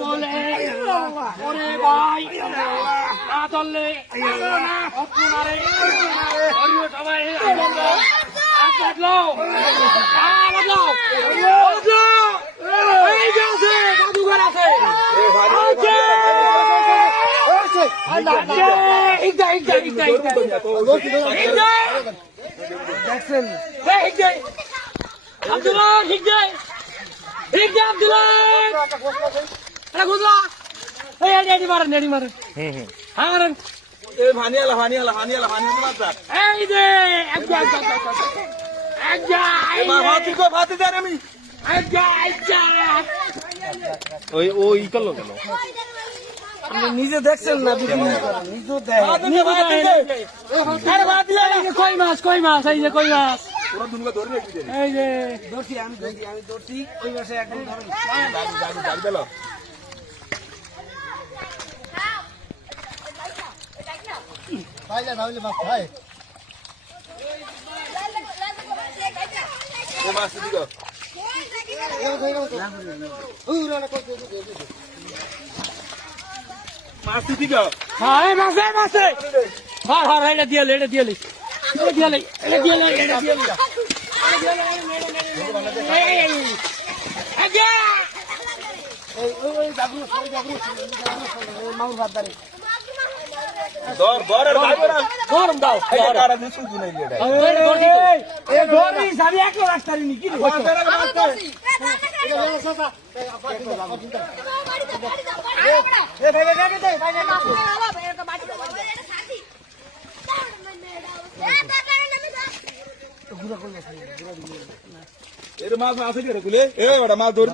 বলে ওরে ভাই না চললে অপুনারে সবাই বদলাও বদলাও এই যে আছে জাদুঘর আছে দেখছেন আব্দুল্লাহ ঠিক যায় আব্দুল্লাহ গুজরা এই মারেন হ্যাঁ মারেন এই যে নিজে দেখছেন না কই মাছ এই যে কই মাছ এই যে ধরছি আমি ধরছি ওই মাসে একদম মাছে এটা দিয়ে মাউর ভাত দাঁড়িয়ে গরম দাও আমি এক রাখতারিনি কি এর মাছ আছে কি রে গুলে এ বড় মাছ ধর